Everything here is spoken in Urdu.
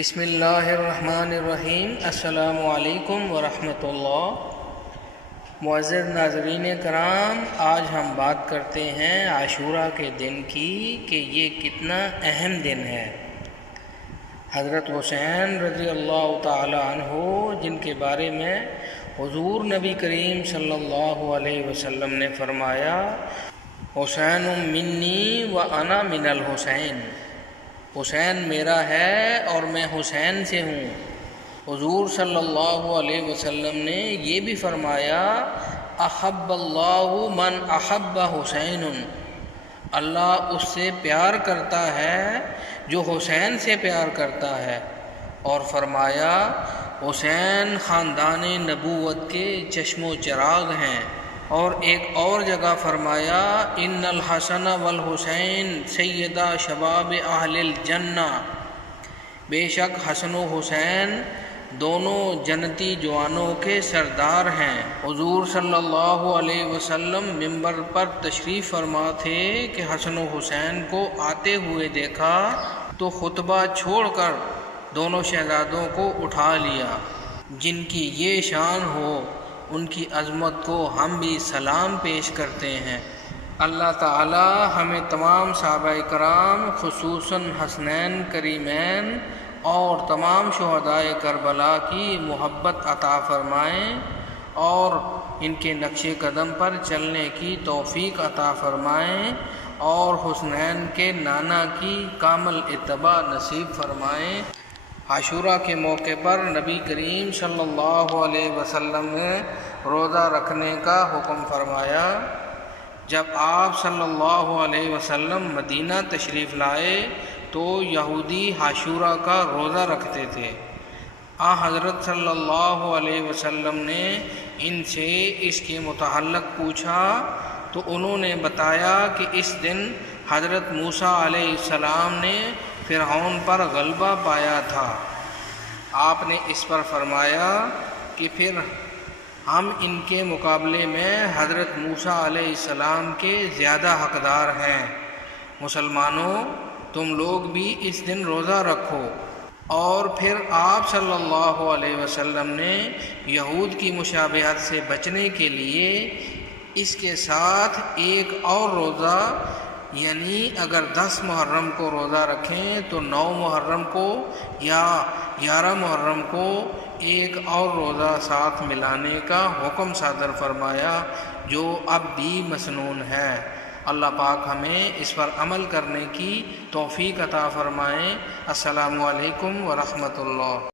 بسم اللہ الرحمن الرحیم۔ السلام علیکم ورحمۃ اللہ۔ معزز ناظرین کرام، آج ہم بات کرتے ہیں عاشوراء کے دن کی کہ یہ کتنا اہم دن ہے۔ حضرت حسین رضی اللہ تعالی عنہ، جن کے بارے میں حضور نبی کریم صلی اللہ علیہ وسلم نے فرمایا، حسین منی و انا من الحسین، حسین میرا ہے اور میں حسین سے ہوں۔ حضور صلی اللہ علیہ وسلم نے یہ بھی فرمایا، احب اللہ من احب حسین، اللہ اس سے پیار کرتا ہے جو حسین سے پیار کرتا ہے۔ اور فرمایا، حسین خاندان نبوت کے چشم و چراغ ہیں۔ اور ایک اور جگہ فرمایا، ان الحسن والحسین سیدا شباب اہل الجنہ، بے شک حسن و حسین دونوں جنتی جوانوں کے سردار ہیں۔ حضور صلی اللہ علیہ وسلم ممبر پر تشریف فرما تھے کہ حسن و حسین کو آتے ہوئے دیکھا تو خطبہ چھوڑ کر دونوں شہزادوں کو اٹھا لیا۔ جن کی یہ شان ہو، ان کی عظمت کو ہم بھی سلام پیش کرتے ہیں۔ اللہ تعالی ہمیں تمام صحابہ کرام، خصوصاً حسنین کریمین اور تمام شہدائے کربلا کی محبت عطا فرمائیں اور ان کے نقش قدم پر چلنے کی توفیق عطا فرمائیں اور حسنین کے نانا کی کامل اتباع نصیب فرمائیں۔ عاشوراء کے موقع پر نبی کریم صلی اللہ علیہ وسلم نے روزہ رکھنے کا حکم فرمایا۔ جب آپ صلی اللہ علیہ وسلم مدینہ تشریف لائے تو یہودی عاشوراء کا روزہ رکھتے تھے۔ حضرت صلی اللہ علیہ وسلم نے ان سے اس کے متعلق پوچھا تو انہوں نے بتایا کہ اس دن حضرت موسیٰ علیہ السلام نے فرعون پر غلبہ پایا تھا۔ آپ نے اس پر فرمایا کہ پھر ہم ان کے مقابلے میں حضرت موسیٰ علیہ السلام کے زیادہ حقدار ہیں۔ مسلمانوں، تم لوگ بھی اس دن روزہ رکھو۔ اور پھر آپ صلی اللہ علیہ وسلم نے یہود کی مشابہت سے بچنے کے لیے اس کے ساتھ ایک اور روزہ، یعنی اگر 10 محرم کو روزہ رکھیں تو 9 محرم کو یا 11 محرم کو ایک اور روزہ ساتھ ملانے کا حکم صادر فرمایا، جو اب بھی مسنون ہے۔ اللہ پاک ہمیں اس پر عمل کرنے کی توفیق عطا فرمائیں۔ السلام علیکم ورحمۃ اللہ۔